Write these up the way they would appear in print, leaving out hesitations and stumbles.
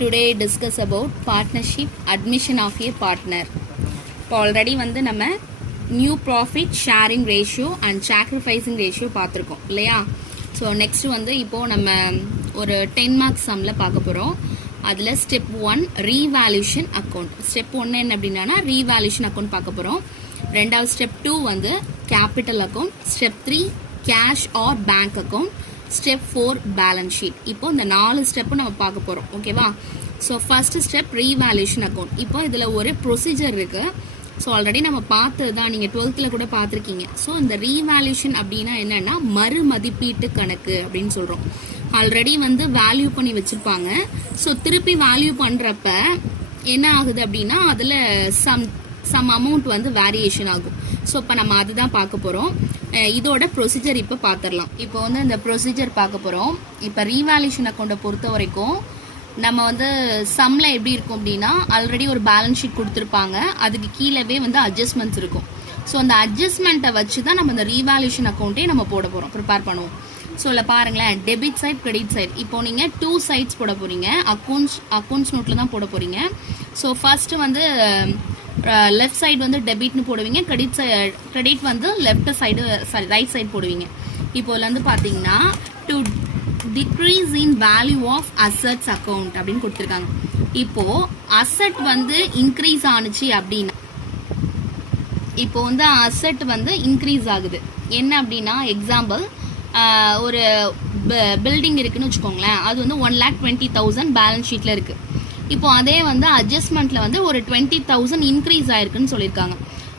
Today discuss about partnership admission of a partner. இப்போ already வந்து நம்ம new profit sharing ratio and sacrificing ratio பார்த்துருக்கோம் இல்லையா. So next வந்து இப்போது நம்ம ஒரு 10 மார்க்ஸ் சம்மில் பார்க்க போகிறோம். அதில் ஸ்டெப் 1 ரீவேல்யூஷன் அக்கௌண்ட். ஸ்டெப் 1 என்ன அப்படின்னா ரீவேல்யூஷன் அக்கௌண்ட் பார்க்க போகிறோம். ரெண்டாவது ஸ்டெப் 2 வந்து capital account. Step 3 cash R bank account. Step 4 balance sheet. இப்போ இந்த 4 ஸ்டெப்பு நம்ம பார்க்க போகிறோம். ஓகேவா. So first step revaluation account. இப்போ இதில் ஒரு ப்ரொசீஜர் இருக்குது. ஸோ ஆல்ரெடி நம்ம பார்த்தது தான், நீங்கள் 12th கூட பார்த்துருக்கீங்க. ஸோ இந்த ரீவேல்யூஷன் அப்படின்னா என்னென்னா மறுமதிப்பீட்டு கணக்கு அப்படின்னு சொல்கிறோம். ஆல்ரெடி வந்து வேல்யூ பண்ணி வச்சுருப்பாங்க. ஸோ திருப்பி வேல்யூ பண்ணுறப்ப என்ன ஆகுது அப்படின்னா அதில் சம் அமௌண்ட் வந்து வேரியேஷன் ஆகும். ஸோ இப்போ நம்ம அதுதான் பார்க்க போகிறோம். இதோட ப்ரொசீஜர் இப்போ பார்த்துடலாம். இப்போ வந்து இந்த ப்ரொசீஜர் பார்க்க போகிறோம். இப்போ ரீவேல்யூஷன் அக்கௌண்ட்டை பொறுத்த வரைக்கும் நம்ம வந்து சம்மில் எப்படி இருக்கும் அப்படின்னா ஆல்ரெடி ஒரு பேலன்ஸ் ஷீட் கொடுத்துருப்பாங்க. அதுக்கு கீழவே வந்து அட்ஜஸ்ட்மெண்ட்ஸ் இருக்கும். ஸோ அந்த அட்ஜஸ்ட்மெண்ட்டை வச்சு தான் நம்ம இந்த ரீவேல்யூஷன் அக்கௌண்ட்டே நம்ம போட போகிறோம், ப்ரிப்பேர் பண்ணுவோம். ஸோ இல்லை பாருங்களேன், டெபிட் சைட் கிரெடிட் சைட். இப்போ நீங்கள் 2 சைட்ஸ் போட போகிறீங்க. அக்கௌண்ட்ஸ் நோட்டில் தான் போட போகிறீங்க. ஸோ ஃபர்ஸ்ட்டு வந்து லெஃப்ட் சைடு வந்து டெபிட்னு போடுவீங்க, கிரெடிட் வந்து லெஃப்ட் சைடு ரைட் சைடு போடுவீங்க. இப்போ இதில் வந்து பார்த்தீங்கன்னா to decrease in value of assets account அப்படின்னு கொடுத்துருக்காங்க. இப்போ அசட் வந்து இன்க்ரீஸ் ஆனிச்சு அப்படின்னா இப்போ வந்து அசட் வந்து இன்க்ரீஸ் ஆகுது. என்ன அப்படின்னா எக்ஸாம்பிள் ஒரு பில்டிங் இருக்குன்னு வச்சுக்கோங்களேன். அது வந்து 1,20,000 பேலன்ஸ் ஷீட்டில் இருக்குது. இப்போ அதே வந்து அட்ஜஸ்ட்மெண்ட்டில் வந்து ஒரு 20,000 இன்க்ரீஸ் ஆயிருக்குன்னு சொல்லியிருக்காங்க.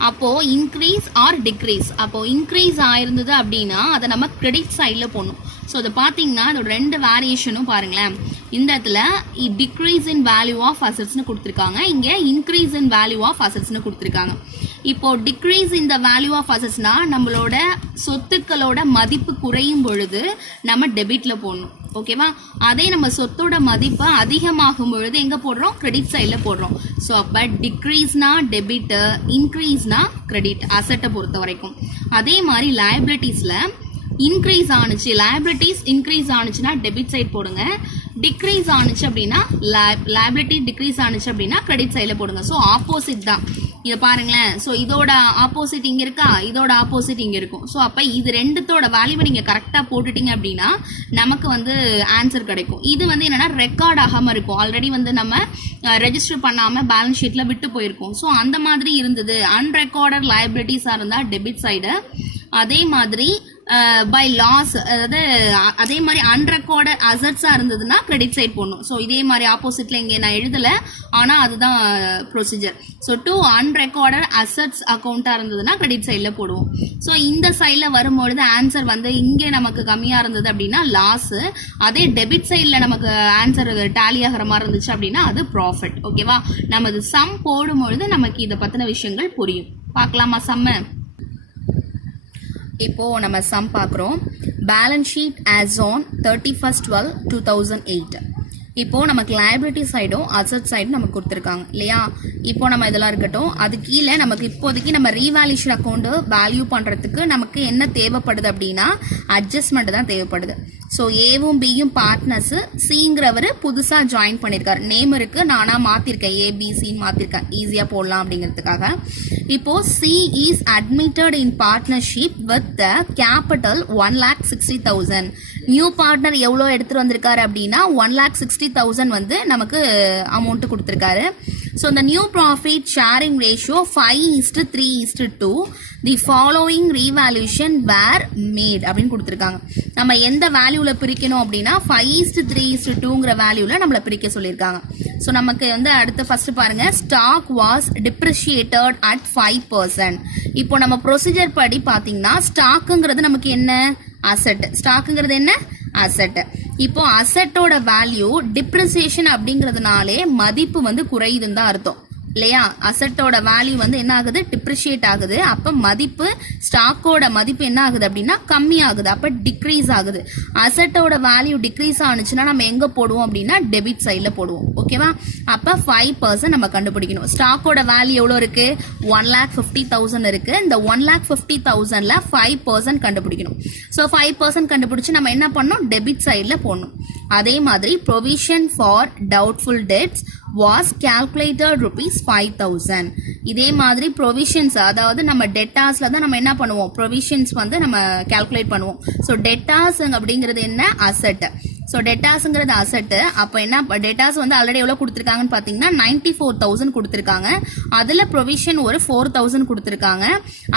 அப்போது இன்க்ரீஸ் ஆர் டிக்ரீஸ். அப்போது இன்க்ரீஸ் ஆயிருந்தது அப்படின்னா அதை நம்ம கிரெடிட் சைடில் போடணும். ஸோ அதை பார்த்தீங்கன்னா அதோட 2 வேரியேஷனும் பாருங்களேன். இந்த இடத்துல டிக்ரீஸ் இன் வேல்யூ ஆஃப் அசட்ஸ்னு கொடுத்துருக்காங்க, இங்கே இன்க்ரீஸ் இன் வேல்யூ ஆஃப் அசட்ஸ்னு கொடுத்துருக்காங்க. இப்போ டிக்ரீஸ் இந்த வேல்யூ ஆஃப் அசட்ஸ்னா நம்மளோட சொத்துக்களோட மதிப்பு குறையும் பொழுது நம்ம டெபிட்ல போடணும். ஓகேவா. அதே நம்ம சொத்தோட மதிப்பு அதிகமாகும் பொழுது எங்க போடுறோம், கிரெடிட் சைடில் போடுறோம். ஸோ அப்போ டிக்ரீஸ்னா டெபிட், இன்க்ரீஸ்னா கிரெடிட் அசட்டை பொறுத்த வரைக்கும். அதே மாதிரி லயபிலிட்டிஸ்ல இன்க்ரீஸ் ஆனிச்சு, லயபிலிட்டிஸ் இன்க்ரீஸ் ஆனிச்சுன்னா டெபிட் சைட் போடுங்க. டிக்ரீஸ் ஆனிச்சு அப்படின்னா லயபிலிட்டி டிக்ரீஸ் ஆனிச்சு அப்படின்னா கிரெடிட் சைடில் போடுங்க. ஸோ ஆப்போசிட் தான். இதை பாருங்களேன். ஸோ இதோட ஆப்போசிட் இங்கே இருக்கா, இதோட ஆப்போசிட் இங்கே இருக்கும். ஸோ அப்போ இது ரெண்டுத்தோட வேல்யூவை நீங்கள் கரெக்டாக போட்டுட்டீங்க அப்படின்னா நமக்கு வந்து ஆன்சர் கிடைக்கும். இது வந்து என்னன்னா ரெக்கார்ட் ஆகாமல் இருக்கும். ஆல்ரெடி வந்து நம்ம ரெஜிஸ்டர் பண்ணாமல் பேலன்ஸ் ஷீட்டில் விட்டு போயிருக்கோம். ஸோ அந்த மாதிரி இருந்தது. அன்ரெக்கார்டட் லயபிலிட்டிஸாக இருந்தால் டெபிட் சைடு, அதே மாதிரி பை லாஸ், அதாவது அதே மாதிரி அன்ரெக்கார்டட் அசட்ஸாக இருந்ததுன்னா கிரெடிட் சைட் போடணும். ஸோ இதே மாதிரி ஆப்போசிட்டில் இங்கே நான் எழுதலை, ஆனால் அதுதான் ப்ரொசீஜர். ஸோ 2 அன்ரெக்கார்டட் அசட்ஸ் அக்கௌண்ட்டாக இருந்ததுன்னா கிரெடிட் சைடில் போடுவோம். ஸோ இந்த சைடில் வரும்பொழுது ஆன்சர் வந்து இங்கே நமக்கு கம்மியாக இருந்தது அப்படின்னா லாஸு, அதே டெபிட் சைடில் நமக்கு ஆன்சர் டேலி ஆகிற மாதிரி இருந்துச்சு அப்படின்னா அது ப்ராஃபிட். ஓகேவா. நமது சம் போடும்பொழுது நமக்கு இதை பற்றின விஷயங்கள் புரியும். பார்க்கலாமா சம்மு? இப்போது நம்ம சம் பார்க்குறோம். Balance sheet as on 31/12/2008. இப்போது நமக்கு லயபிலிட்டி சைடும் அசட் சைடும் நமக்கு கொடுத்துருக்காங்க இல்லையா. இப்போ நம்ம இதெல்லாம் இருக்கட்டும். அது கீழே நமக்கு இப்போதைக்கு நம்ம ரீவேல்யூஷன் அக்கௌண்ட்டு வேல்யூ பண்ணுறதுக்கு நமக்கு என்ன தேவைப்படுது அப்படின்னா அட்ஜஸ்ட்மெண்ட் தான் தேவைப்படுது. ஸோ ஏவும் பியும் பார்ட்னர்ஸ், சிங்கிறவர் புதுசாக ஜாயின் பண்ணியிருக்காரு. நேம் இருக்குது, நானாக மாற்றிருக்கேன், ஏபிசின்னு மாற்றிருக்கேன், ஈஸியாக போடலாம் அப்படிங்கிறதுக்காக. இப்போது C is admitted in partnership with the capital 1,60,000. New partner எவ்வளோ எடுத்துகிட்டு வந்திருக்காரு அப்படின்னா 1,60,000 வந்து நமக்கு அமௌண்ட்டு கொடுத்துருக்காரு. ஸோ இந்த new profit sharing ratio 5:3:2. The following revaluation where mat அப்படின்னு கொடுத்துருக்காங்க. நம்ம எந்த வேல்யூவில் பிரிக்கணும் அப்படின்னா 5:3:2ங்கிற வேல்யூவில் நம்மளை பிரிக்க சொல்லியிருக்காங்க. ஸோ நமக்கு வந்து அடுத்து ஃபர்ஸ்ட் பாருங்க, ஸ்டாக் வாஸ் டிப்ரிஷியேட்டட் அட் 5%. இப்போ நம்ம ப்ரொசீஜர் படி பார்த்தீங்கன்னா ஸ்டாக்குங்கிறது நமக்கு என்ன, அசட். ஸ்டாக்குங்கிறது என்ன, அசட். இப்போ அசட்டோட வேல்யூ டிப்ரிசியேஷன் அப்படிங்கிறதுனாலே மதிப்பு வந்து குறையுதுன்னு தான் அர்த்தம் இல்லையா. அசட்டோட வேல்யூ வந்து என்ன ஆகுது, டிப்ரிஷியேட் ஆகுது. அப்போ மதிப்பு, ஸ்டாக்கோட மதிப்பு என்ன ஆகுது அப்படின்னா கம்மி ஆகுது, அப்போ டிக்ரீஸ் ஆகுது. அசட்டோட வேல்யூ டிக்ரீஸ் ஆனிச்சுன்னா நம்ம எங்கே போடுவோம் அப்படின்னா டெபிட் சைடில் போடுவோம். ஓகேவா. அப்போ 5% நம்ம கண்டுபிடிக்கணும். ஸ்டாக்கோட வேல்யூ எவ்வளோ இருக்கு, 1,50,000 இருக்கு. இந்த 1,50,000ல் 5% கண்டுபிடிக்கணும். ஸோ 5% கண்டுபிடிச்சு நம்ம என்ன பண்ணணும், டெபிட் சைடில் போடணும். அதே மாதிரி provision for doubtful debts was calculated rupees 5000. இதே மாதிரி provisions, அதாவது நம்ம debtorsல தான் நம்ம என்ன பண்ணுவோம், provisions வந்து நம்ம calculate பண்ணுவோம். ஸோ debtors அப்படிங்கிறது என்ன, asset. So டெட்டாஸ்ங்கிறது asset. அப்போ என்ன, டெட்டாஸ் வந்து ஆல்ரெடி எவ்வளோ கொடுத்துருக்காங்கன்னு பார்த்தீங்கன்னா 94,000 கொடுத்துருக்காங்க. அதில் ப்ரொவிஷன் ஒரு 4,000 கொடுத்துருக்காங்க.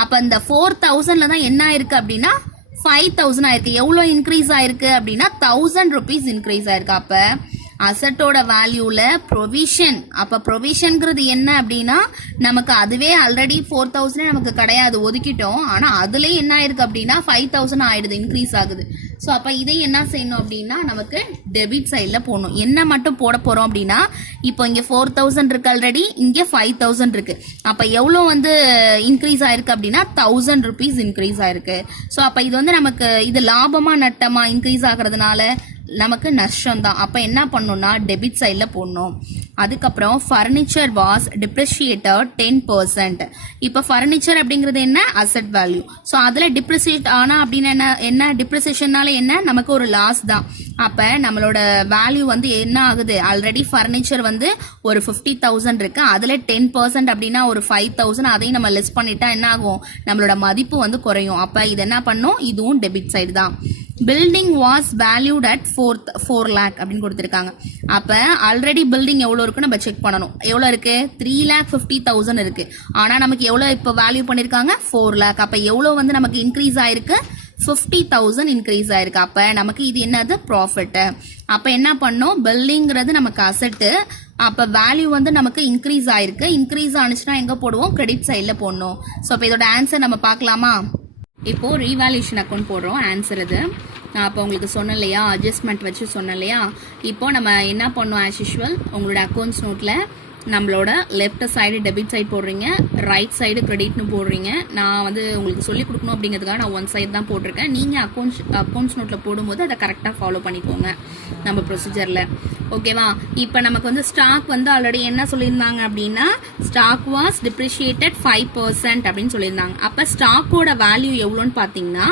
அப்போ இந்த 4,000ல தான் என்ன ஆயிருக்கு அப்படின்னா 5,000 ஆயிருக்கு. எவ்வளோ இன்க்ரீஸ் ஆயிருக்கு அப்படின்னா 1,000 rupees இன்க்ரீஸ் ஆயிருக்கு. அப்போ அசட்டோட வேல்யூல ப்ரொவிஷன், அப்ப ப்ரொவிஷன்ங்கிறது என்ன அப்படின்னா நமக்கு அதுவே ஆல்ரெடி 4,000 நமக்கு கிடையாது, ஒதுக்கிட்டோம். ஆனா அதுலயே என்ன ஆயிருக்கு அப்படின்னா 5,000 ஆயிடுது, இன்க்ரீஸ் ஆகுது. ஸோ அப்போ இதை என்ன செய்யணும் அப்படின்னா நமக்கு டெபிட் சைடில் போடணும். என்ன மட்டும் போட போகிறோம் அப்படின்னா இப்போ இங்கே 4,000 இருக்கு ஆல்ரெடி, இங்கே 5,000 இருக்கு. அப்போ எவ்வளோ வந்து இன்க்ரீஸ் ஆயிருக்கு அப்படின்னா 1,000 rupees இன்க்ரீஸ் ஆயிருக்கு. ஸோ அப்போ இது வந்து நமக்கு இது லாபமா நட்டமா, இன்க்ரீஸ் ஆகிறதுனால நமக்கு நஷ்டம் தான். அப்போ என்ன பண்ணணும்னா டெபிட் சைடில் போடணும். அதுக்கப்புறம் ஃபர்னிச்சர் வாஸ் டிப்ரிஷியேட்டட் 10%. இப்போ ஃபர்னிச்சர் அப்படிங்கிறது என்ன, அசெட் வேல்யூ. ஸோ அதில் டிப்ரிசியேட் ஆனால் அப்படின்னா என்ன டிப்ரிசியேஷனால என்ன, நமக்கு ஒரு லாஸ் தான். அப்போ நம்மளோட வேல்யூ வந்து என்ன ஆகுது, ஆல்ரெடி ஃபர்னிச்சர் வந்து ஒரு 50,000 இருக்கு, அதில் 10% அப்படின்னா ஒரு 5,000, அதையும் நம்ம லெஸ் பண்ணிட்டா என்ன ஆகும், நம்மளோட மதிப்பு வந்து குறையும். அப்போ இது என்ன பண்ணும், இதுவும் டெபிட் சைடு தான். Building was valued at 4 lakh அப்படின்னு கொடுத்துருக்காங்க. அப்போ ஆல்ரெடி பில்டிங் எவ்வளோ இருக்கு நம்ம செக் பண்ணணும். எவ்வளோ இருக்கு, 3,50,000 இருக்கு. ஆனால் நமக்கு எவ்வளோ இப்போ வேல்யூ பண்ணியிருக்காங்க 4 lakh. அப்போ எவ்வளோ வந்து நமக்கு இன்க்ரீஸ் ஆயிருக்கு, 50,000 இன்க்ரீஸ் ஆயிருக்கு. அப்போ நமக்கு இது என்னது, ப்ராஃபிட். அப்போ என்ன பண்ணோம், பில்டிங்கிறது நமக்கு அசெட்டு. அப்போ வேல்யூ வந்து நமக்கு இன்க்ரீஸ் ஆயிருக்கு. இன்க்ரீஸ் ஆனிச்சுன்னா எங்கே போடுவோம், கிரெடிட் சைடில் போடணும். ஸோ இப்போ இதோட ஆன்சர் நம்ம பார்க்கலாமா. இப்போ ரீவால்யூஷன் அக்கௌண்ட் போடுறோம். ஆன்சர் இது நான் அப்போ உங்களுக்கு சொன்னேன் இல்லையா, அட்ஜஸ்ட்மெண்ட் வச்சு சொன்னேன் இல்லையா. இப்போ நம்ம என்ன பண்ணோம், ஆஸ் யூஷுவல் உங்களோட அக்கௌண்ட்ஸ் நோட்டில் நம்மளோட லெஃப்ட் சைடு டெபிட் சைடு போடுறீங்க, ரைட் சைடு கிரெடிட்னு போடுறீங்க. நான் வந்து உங்களுக்கு சொல்லிக் கொடுக்கணும் அப்படிங்கிறதுக்காக நான் ஒன் சைடு தான் போட்டிருக்கேன். நீங்கள் அக்கௌண்ட்ஸ் நோட்டில் போடும்போது அதை கரெக்டாக ஃபாலோ பண்ணிக்கோங்க நம்ம ப்ரொசீஜரில். ஓகேவா. இப்போ நமக்கு வந்து ஸ்டாக் வந்து ஆல்ரெடி என்ன சொல்லியிருந்தாங்க அப்படின்னா ஸ்டாக் வாஸ் டிப்ரிஷியேட்டட் 5% அப்படின்னு சொல்லியிருந்தாங்க. அப்போ ஸ்டாக்கோட வேல்யூ எவ்வளோன்னு பார்த்தீங்கன்னா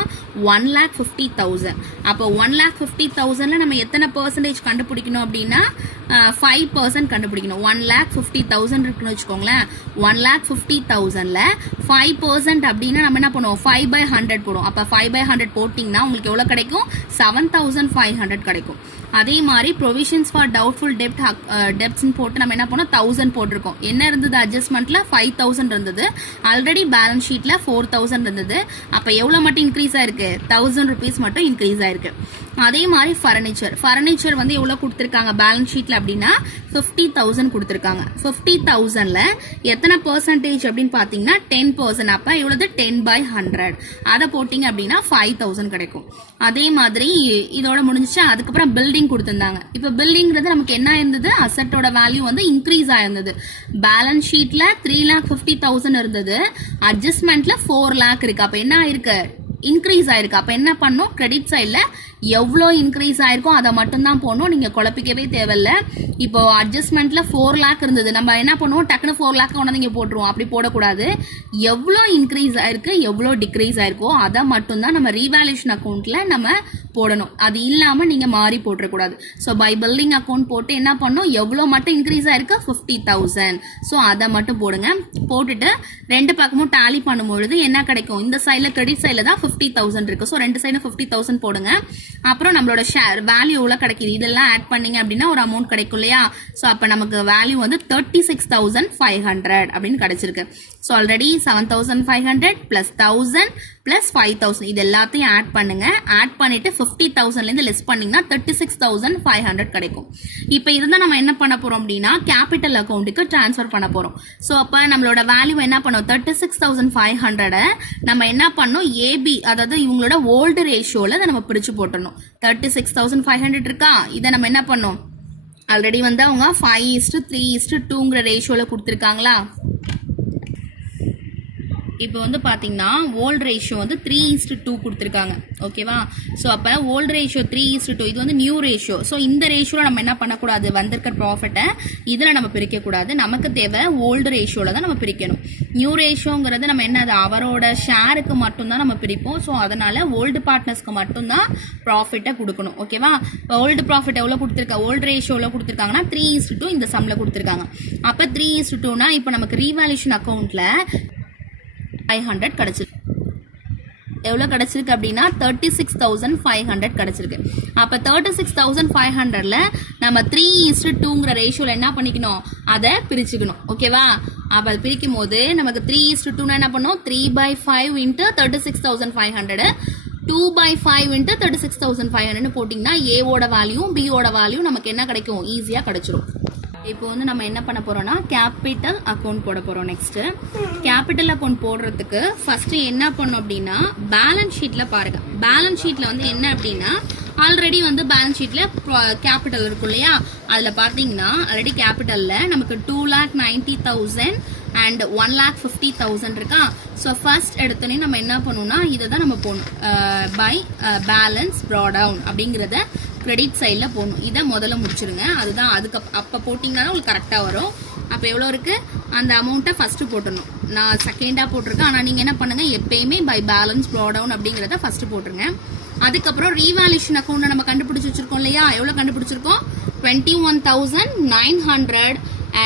1,50,000. அப்போ 1,50,000ல நம்ம எத்தனை பர்சன்டேஜ் கண்டுபிடிக்கணும் அப்படின்னா 5% கண்டுபிடிக்கணும். 1,50,000 இருக்குன்னு வச்சுக்கோங்களேன். 1,50,000ல 5% அப்படின்னா நம்ம என்ன பண்ணுவோம், 5/100 போடுவோம். அப்போ 5/100 போட்டிங்கன்னா உங்களுக்கு எவ்வளோ கிடைக்கும், 7,500 கிடைக்கும். அதே மாதிரி ப்ரொவிஷன்ஸ் ஃபார் டவுட்ஃபுல் டெப்ட்ஸ்ன்னு போட்டு நம்ம என்ன பண்ணோம், 1,000 போட்டிருக்கோம். என்ன இருந்தது அட்ஜஸ்ட்மெண்ட்ல 5,000 இருந்தது, ஆல்ரெடி பேலன்ஸ் ஷீட்ல 4,000 இருந்தது. அப்போ எவ்வளோ மட்டும் இன்க்ரீஸ் ஆயிருக்கு, 1,000 rupees மட்டும் இன்க்ரீஸ் ஆயிருக்கு. அதே மாதிரி ஃபர்னிச்சர் வந்து எவ்வளோ கொடுத்துருக்காங்க பேலன்ஸ் ஷீட்ல அப்படின்னா 50,000 கொடுத்துருக்காங்க. 50,000ல எத்தனை பர்சன்டேஜ் அப்படின்னு பார்த்தீங்கன்னா 10%. அப்போ எவ்வளவு 10/100 அதை போட்டிங்க அப்படின்னா 5,000 கிடைக்கும். அதே மாதிரி இதோட முடிஞ்சிச்சு. அதுக்கப்புறம் பில்டிங் கொடுத்துருந்தாங்க. இப்போ பில்டிங்கிறது நமக்கு என்ன இருந்தது, அசட்டோட வேல்யூ வந்து இன்க்ரீஸ் ஆயிருந்தது. பேலன்ஸ் ஷீட்ல 3,50,000 இருந்தது, அட்ஜஸ்ட்மெண்ட்ல 4 lakh இருக்கு. அப்போ என்ன ஆயிருக்கு, இன்க்ரீஸ் ஆயிருக்கு. அப்ப என்ன பண்ணும், கிரெடிட் சைட்ல எவ்வளோ இன்க்ரீஸ் ஆயிருக்கும் அதை மட்டும் தான் போடணும். நீங்க குழப்பிக்கவே தேவையில்ல. இப்போ அட்ஜஸ்ட்மெண்ட்ல 4 lakh இருந்தது, நம்ம என்ன பண்ணுவோம், டக்குனு 4 lakh கொண்டு இங்க போட்டுருவோம். அப்படி போடக்கூடாது. எவ்வளோ இன்க்ரீஸ் ஆயிருக்கு, எவ்வளோ டிக்ரீஸ் ஆயிருக்கோ அதை மட்டும் தான் நம்ம ரீவேல்யூஷன் அக்கௌண்ட்ல நம்ம போடணும். அது இல்லாம நீங்க மாறி போட்டுறக்கூடாது. ஸோ பை பில்டிங் அக்கௌண்ட் போட்டு என்ன பண்ணும், எவ்வளோ மட்டும் இன்க்ரீஸ் ஆயிருக்கு 50,000. ஸோ அதை மட்டும் போடுங்க. போட்டுட்டு ரெண்டு பக்கமும் டேலி பண்ணும்பொழுது என்ன கிடைக்கும், இந்த சைட்ல கிரெடிட் சைட்ல தான் 50,000 இருக்கு. ஸோ ரெண்டு சைடும் 50,000 போடுங்க. அப்புறம் நம்மளோட ஷேர் வேல்யூ எவ்வளவு கிடைக்குது, இதெல்லாம் ஆட் பண்ணீங்க அப்படின்னா ஒரு அமௌண்ட் கிடைக்கும் இல்லையா. ஸோ அப்ப நமக்கு வேல்யூ வந்து 36,500 அப்படின்னு கிடைச்சிருக்கு. ஸோ ஆல்ரெடி 7,500 பிளஸ் 1,000 பிளஸ் 5,000 இது எல்லாத்தையும் ஆட் பண்ணுங்க. ஆட் பண்ணிட்டு 50,000ல இருந்து லெஸ் பண்ணீங்கன்னா 36,500 கிடைக்கும். இப்போ இதுதான் நம்ம என்ன பண்ண போறோம் அப்படின்னா கேபிட்டல் அக்கௌண்ட்டுக்கு டிரான்ஸ்ஃபர் பண்ண போறோம். ஸோ அப்ப நம்மளோட வேல்யூ என்ன பண்ணும், 36,500 நம்ம என்ன பண்ணோம், ஏபி அதாவது இவங்களோட ஓல்டு ரேஷியோல அதை நம்ம பிரிச்சு போட்டணும். 36,500 இருக்கா, இதை நம்ம என்ன பண்ணோம், ஆல்ரெடி வந்து அவங்க 5:3:2ங்கிற ரேஷியோல கொடுத்துருக்காங்களா. இப்போ வந்து பார்த்தீங்கன்னா ஓல்டு ரேஷியோ வந்து 3:2 கொடுத்துருக்காங்க. ஓகேவா? ஸோ அப்போ ஓல்டு ரேஷியோ 3:2, இது வந்து நியூ ரேஷியோ. ஸோ இந்த ரேஷியோவில் நம்ம என்ன பண்ணக்கூடாது, வந்திருக்க ப்ராஃபிட்டை இதில் நம்ம பிரிக்கக்கூடாது. நமக்கு தேவை ஓல்டு ரேஷியோவில் தான் நம்ம பிரிக்கணும். நியூ ரேஷியோங்கிறது நம்ம என்னது, அவரோட ஷேருக்கு மட்டும்தான் நம்ம பிரிப்போம். ஸோ அதனால ஓல்டு பார்ட்னர்ஸ்க்கு மட்டும்தான் ப்ராஃபிட்டை கொடுக்கணும். ஓகேவா? ஓல்டு ப்ராஃபிட் எவ்வளோ கொடுத்துருக்கா, ஓல்டு ரேஷியோ எவ்வளோ கொடுத்துருக்காங்கன்னா 3:2 இந்த சம்மில் கொடுத்துருக்காங்க. அப்போ 3:2னா இப்போ நமக்கு ரீவேல்யூஷன் அக்கௌண்ட்டில் 500 கிடைச்சிருக்கு. எவ்வளோ கிடைச்சிருக்கு அப்படின்னா 36,500 கிடைச்சிருக்கு. அப்போ 36,500ல நம்ம 3:2ங்கிற ரேஷியோவில் என்ன பண்ணிக்கணும், அதை பிரிச்சுக்கணும். ஓகேவா? அப்போ அது பிரிக்கும் போது நமக்கு 3:2னா என்ன பண்ணோம், 3/5 இன்ட்டு 36,500, 2/5 இன்ட்டு 36,500 போட்டிங்கன்னா ஏவோட வேல்யூ பியோட வேல்யூ நமக்கு என்ன கிடைக்கும், ஈஸியாக கிடைச்சிரும். இப்போ வந்து நம்ம என்ன பண்ண போறோம்னா கேபிட்டல் அக்கௌண்ட் போட போறோம். நெக்ஸ்ட் கேபிட்டல் அக்கௌண்ட் போடுறதுக்கு ஃபர்ஸ்ட் என்ன பண்ணோம் அப்படின்னா பேலன்ஸ் ஷீட்ல பாருங்க. பேலன்ஸ் ஷீட்ல வந்து என்ன அப்படின்னா ஆல்ரெடி வந்து பேலன்ஸ் ஷீட்ல கேபிட்டல் இருக்கும் இல்லையா, அதுல பாத்தீங்கன்னா ஆல்ரெடி கேபிட்டல்ல நமக்கு 2,90,000 அண்ட் 1,50,000 இருக்கா. ஸோ ஃபர்ஸ்ட் எடுத்தோடனே நம்ம என்ன பண்ணணும்னா இதை தான் நம்ம போடணும், பை பேலன்ஸ் ப்ராட் டவுன் அப்படிங்கிறத கிரெடிட் சைடில் போடணும். இதை முதல்ல முடிச்சிருங்க. அதுதான் அதுக்கு அப்போ போட்டிங்கன்னா உங்களுக்கு கரெக்டாக வரும். அப்போ எவ்வளோ இருக்குது அந்த அமௌண்ட்டை ஃபஸ்ட்டு போட்டுடணும். நான் செகண்டாக போட்டிருக்கேன், ஆனால் நீங்கள் என்ன பண்ணுங்கள், எப்பயுமே பை பேலன்ஸ் ப்ராட் டவுன் அப்படிங்கிறத ஃபஸ்ட்டு போட்டுருங்க. அதுக்கப்புறம் ரீவேல்யூஷன் அக்கௌண்ட்டை நம்ம கண்டுபிடிச்சி வச்சிருக்கோம் இல்லையா, எவ்வளோ கண்டுபிடிச்சிருக்கோம், 21,900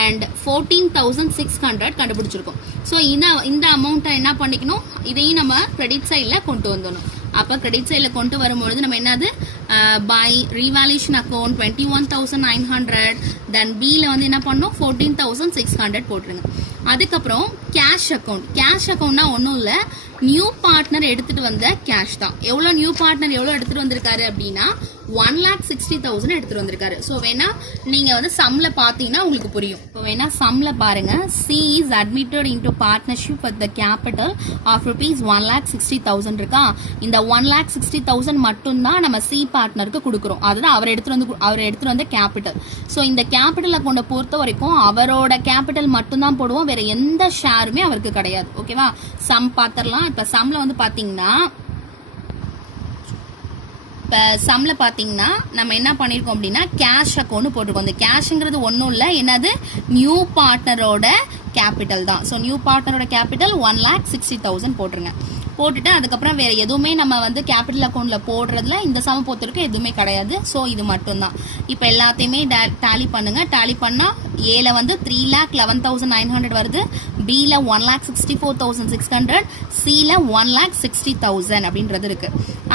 அண்ட் 14,600 கண்டுபிடிச்சிருக்கோம். ஸோ இந்த அமௌண்ட்டை என்ன பண்ணிக்கணும், இதையும் நம்ம கிரெடிட் சைடில் கொண்டு வந்துடணும். அப்போ கிரெடிட் சைடில் கொண்டு வரும்பொழுது நம்ம என்னது, பை ரீவேல்யூஷன் அக்கௌண்ட் 21,900, தென் பியில் வந்து என்ன பண்ணணும் 14,600 போட்டுருங்க. அதுக்கப்புறம் கேஷ் அக்கௌண்ட். கேஷ் அக்கௌண்ட்னா ஒன்றும் இல்லை, நியூ பார்ட்னர் எடுத்துட்டு வந்த கேஷ் தான். எவ்வளோ நியூ பார்ட்னர் எவ்வளோ எடுத்துட்டு வந்திருக்காரு அப்படின்னா 1,60,000 எடுத்துட்டு வந்திருக்காரு. ஸோ வேணா நீங்க வந்து சம்ல பாத்தீங்கன்னா உங்களுக்கு புரியும். இப்போ வேணா சம்ல பாருங்க, C is admitted into partnership with the capital of rupees 1,60,000 இருக்கா. இந்த 1,60,000 மட்டும்தான் நம்ம C பார்ட்னருக்கு கொடுக்குறோம். அதுதான் அவர் எடுத்துட்டு வந்த கேபிட்டல். ஸோ இந்த கேபிட்டல் அக்கௌண்ட்டை பொறுத்த வரைக்கும் அவரோட கேபிட்டல் மட்டும்தான் போடுவோம், வேற எந்த ஷேருமே அவருக்கு கிடையாது. ஓகேவா? சம் பார்த்துடலாம். இப்போ சம்ல வந்து பாத்தீங்கன்னா இப்போ சம்ல பார்த்தீங்கன்னா நம்ம என்ன பண்ணியிருக்கோம் அப்படின்னா கேஷ் அக்கௌண்ட் போட்டிருக்கோம். இந்த கேஷ்ங்கிறது ஒன்றும் இல்லை, என்னது நியூ பார்ட்னரோட கேபிட்டல் தான். ஸோ நியூ பார்ட்னரோட கேபிட்டல் 1,60,000 போட்டுருங்க. போட்டுட்டு அதுக்கப்புறம் வேற எதுவுமே நம்ம வந்து கேபிட்டல் அக்கௌண்ட்ல போடுறதுல இந்த சம பொறுத்தவரைக்கும் எதுவுமே கிடையாது. ஸோ இது மட்டும்தான். இப்போ எல்லாத்தையுமே டேலி பண்ணுங்க. டேலி பண்ணா ஏல வந்து 3,11,900 வருது, பில 1,64,600, சில 1,60,000 அப்படின்றது இருக்கு.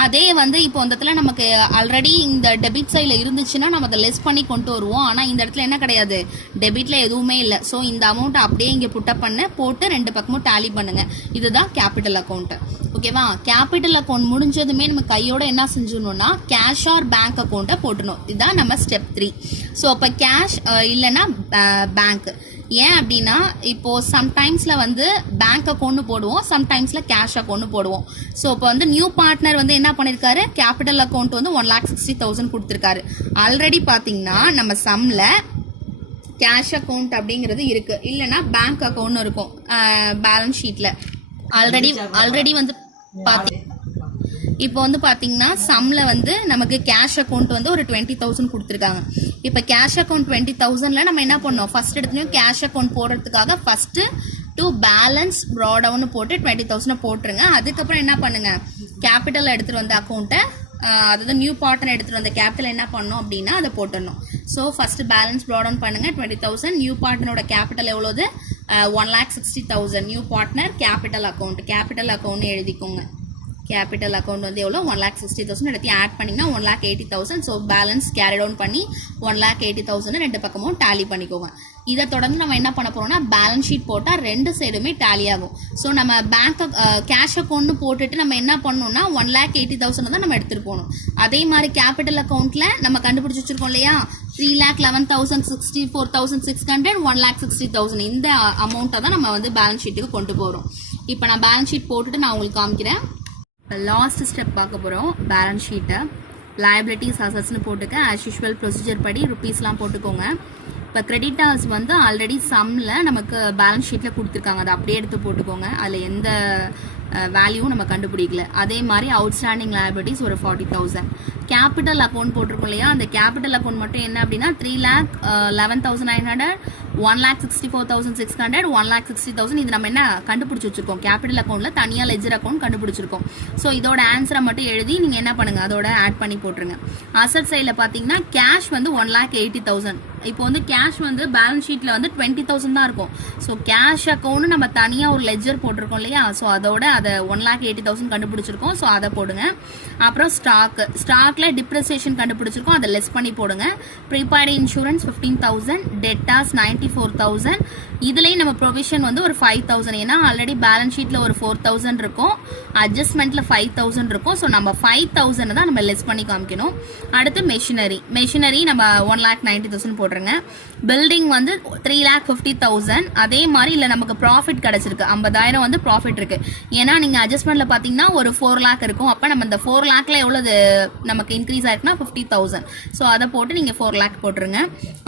அதே வந்து இப்போ இந்த இடத்துல நமக்கு ஆல்ரெடி இந்த டெபிட் சைடில் இருந்துச்சுன்னா நம்ம அதை லெஸ் பண்ணி கொண்டு வருவோம். ஆனால் இந்த இடத்துல என்ன கிடையாது, டெபிட்ல எதுவுமே இல்லை. ஸோ இந்த அமௌண்ட் அப்படியே இங்கே புட்டப் போட்டு ரெண்டு பக்கமும் டேலி பண்ணுங்க. இதுதான் கேபிட்டல் அக்கௌண்ட். ஓகேவா? கேபிட்டல் அக்கௌண்ட் முடிஞ்சதுமே நம்ம கையோட என்ன செஞ்சிடணும்னா கேஷ் ஆர் பேங்க் அக்கௌண்ட்டை போட்டணும். இதுதான் நம்ம ஸ்டெப் 3. ஸோ இப்போ கேஷ் இல்லைன்னா பேங்க். ஏன் அப்படின்னா இப்போ சம்டைம்ஸ்ல வந்து பேங்க் அக்கௌண்ட் போடுவோம், சம்டைம்ஸ்ல கேஷ் அக்கௌண்ட் போடுவோம். ஸோ இப்போ வந்து நியூ பார்ட்னர் வந்து என்ன பண்ணிருக்காரு, கேபிட்டல் அக்கௌண்ட் வந்து 1,60,000 கொடுத்துருக்காரு. ஆல்ரெடி பாத்தீங்கன்னா நம்ம சம்ல கேஷ் அக்கௌண்ட் அப்படிங்கிறது இருக்கு, இல்லைன்னா பேங்க் அக்கௌண்ட் இருக்கும் பேலன்ஸ் ஷீட்ல. ஆல்ரெடி வந்து இப்போ வந்து பாத்தீங்கன்னா சம்ல வந்து நமக்கு கேஷ் அக்கௌண்ட் வந்து ஒரு 20,000 கொடுத்துருக்காங்க. இப்போ கேஷ் அக்கௌண்ட் 20,000ல நம்ம என்ன பண்ணோம், ஃபர்ஸ்ட் எடுத்துனோம் கேஷ் அக்கௌண்ட் போடுறதுக்காக first to balance brought down போட்டு 20,000 போட்டுருங்க. அதுக்கப்புறம் என்ன பண்ணுங்க, கேபிட்டல் எடுத்துட்டு வந்த அக்கௌண்ட்டை, அதாவது நியூ பார்ட்னர் எடுத்துட்டு வந்த கேபிட்டல் என்ன பண்ணணும் அப்படின்னா அதை போட்டுடணும். So first balance brought down பண்ணுங்க 20,000. நியூ பார்ட்னரோட கேபிட்டல் எவ்வளவு, 1,60,000. நியூ பார்ட்னர் கேபிட்டல் அக்கௌண்ட் எழுதிக்கோங்க. கேபிட்டல் அக்கௌண்ட் வந்து எவ்வளோ 1,60,000 எடுத்து ஆட் பண்ணிங்கன்னா 1,80,000. ஸோ பேலன்ஸ் கேரி டவுன் பண்ணி 1,80,000 ரெண்டு பக்கமும் டேலி பண்ணிக்கோங்க. இதை தொடர்ந்து நம்ம என்ன பண்ண போறோம்னா பேலன்ஸ் ஷீட் போட்டால் ரெண்டு சைடுமே டேலி ஆகும். ஸோ நம்ம பேங்க் கேஷ் அக்கௌண்ட் போட்டுட்டு நம்ம என்ன பண்ணணும்னா 1,80,000 தான் நம்ம எடுத்துட்டு போகணும். அதே மாதிரி கேபிட்டல் அக்கௌண்ட்ல நம்ம கண்டுபிடிச்சு வச்சிருக்கோம் இல்லையா, 3,11,64,600, 1,60,000 இந்த அமௌண்ட்டை தான் நம்ம வந்து பேலன்ஸ் ஷீட்டுக்கு கொண்டு போகிறோம். இப்போ நான் பேலன்ஸ் ஷீட் போட்டுட்டு நான் உங்களுக்கு காமிக்கிறேன். லாஸ்ட் ஸ்டெப் பார்க்க போகிறோம். பேலன்ஸ் ஷீட்டை லைபிலிட்டிஸ் அசட்ஸ்னு போட்டுக்க. ஆஸ் யூஷுவல் ப்ரொசீஜர் படி ருப்பீஸ்லாம் போட்டுக்கோங்க. இப்போ கிரெடிட்டார்ஸ் வந்து ஆல்ரெடி சம்மில் நமக்கு பேலன்ஸ் ஷீட்டில் கொடுத்துருக்காங்க, அதை அப்படியே எடுத்து போட்டுக்கோங்க. அதில் எந்த வேல்யூவும் நம்ம கண்டுபிடிக்கல. அதே மாதிரி அவுட்ஸ்டாண்டிங் லைபிலிட்டிஸ் ஒரு 40,000. கேபிட்டல் அக்கௌண்ட் போட்டிருக்கோம் இல்லையா, அந்த கேபிட்டல் அக்கௌண்ட் மட்டும் என்ன அப்படின்னா 3,11,900, 1,64,600, 1,60,000. இது நம்ம என்ன கண்டுபிடிச்சி வச்சிருக்கோம், கேபிட்டல் அக்கௌண்ட்ல தனியாக லெஜர் அக்கௌண்ட் கண்டுபிடிச்சிருக்கோம். ஸோ இதோட ஆன்சரை மட்டும் எழுதி நீங்கள் என்ன பண்ணுங்க, அதோட ஆட் பண்ணி போட்டுருங்க. அசட் சைடில் பார்த்தீங்கன்னா கேஷ் வந்து 1,80,000. இப்போ வந்து கேஷ் வந்து பேலன்ஸ் ஷீட்டில் வந்து 20,000 தான் இருக்கும். ஸோ கேஷ் அக்கௌண்ட் நம்ம தனியாக ஒரு லெஜர் போட்டிருக்கோம் இல்லையா, ஸோ அதோட அதை 1,80,000 கண்டுபிடிச்சிருக்கோம். ஸோ அதை போடுங்க. அப்புறம் ஸ்டாக்ல டிப்ரிசியேஷன் கண்டுபிடிச்சிருக்கோம், அதை லெஸ் பண்ணி போடுங்க. Prepaid insurance 15,000, debtors 94,000. இதுலேயும் நம்ம ப்ரொவிஷன் வந்து ஒரு 5,000. ஏன்னா ஆல்ரெடி பேலன்ஸ் ஷீட்டில் ஒரு 4,000 இருக்கும், அட்ஜஸ்ட்மெண்ட்டில் 5,000 இருக்கும். ஸோ நம்ம 5,000 தான் நம்ம லெஸ் பண்ணி காமிக்கணும். அடுத்து மெஷினரி நம்ம 1,90,000 போட்டுருங்க. பில்டிங் வந்து 3,50,000. அதே மாதிரி இல்லை நமக்கு ப்ராஃபிட் கிடைச்சிருக்கு, 50,000 வந்து ப்ராஃபிட் இருக்கு. ஏன்னா நீங்கள் அட்ஜஸ்ட்மெண்ட்டில் பார்த்தீங்கன்னா ஒரு 4 lakh இருக்கும். அப்போ நம்ம இந்த 4 lakhல எவ்வளவு நமக்கு இன்க்ரீஸ் ஆயிருக்குன்னா 50,000. ஸோ அதை போட்டு நீங்கள் 4 lakh போட்டுருங்க.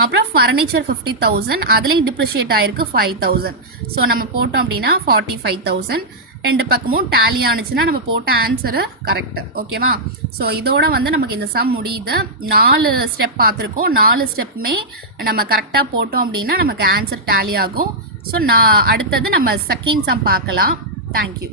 அப்புறம் ஃபர்னிச்சர் 50,000, அதுலேயும் டிப்ரிஷியேட் ஆயிருக்கு 5,000. ஸோ நம்ம போட்டோம் அப்படின்னா 45,000. ரெண்டு பக்கமும் டேலி ஆனிச்சுன்னா நம்ம போட்ட ஆன்சரு கரெக்ட். ஓகேவா? ஸோ இதோட வந்து நமக்கு இந்த சம் முடியுது. 4 ஸ்டெப் பார்த்துருக்கோம். 4 ஸ்டெப்புமே நம்ம கரெக்டாக போட்டோம் அப்படின்னா நமக்கு ஆன்சர் டேலி ஆகும். ஸோ அடுத்தது நம்ம செகண்ட் சம் பார்க்கலாம். தேங்க்யூ.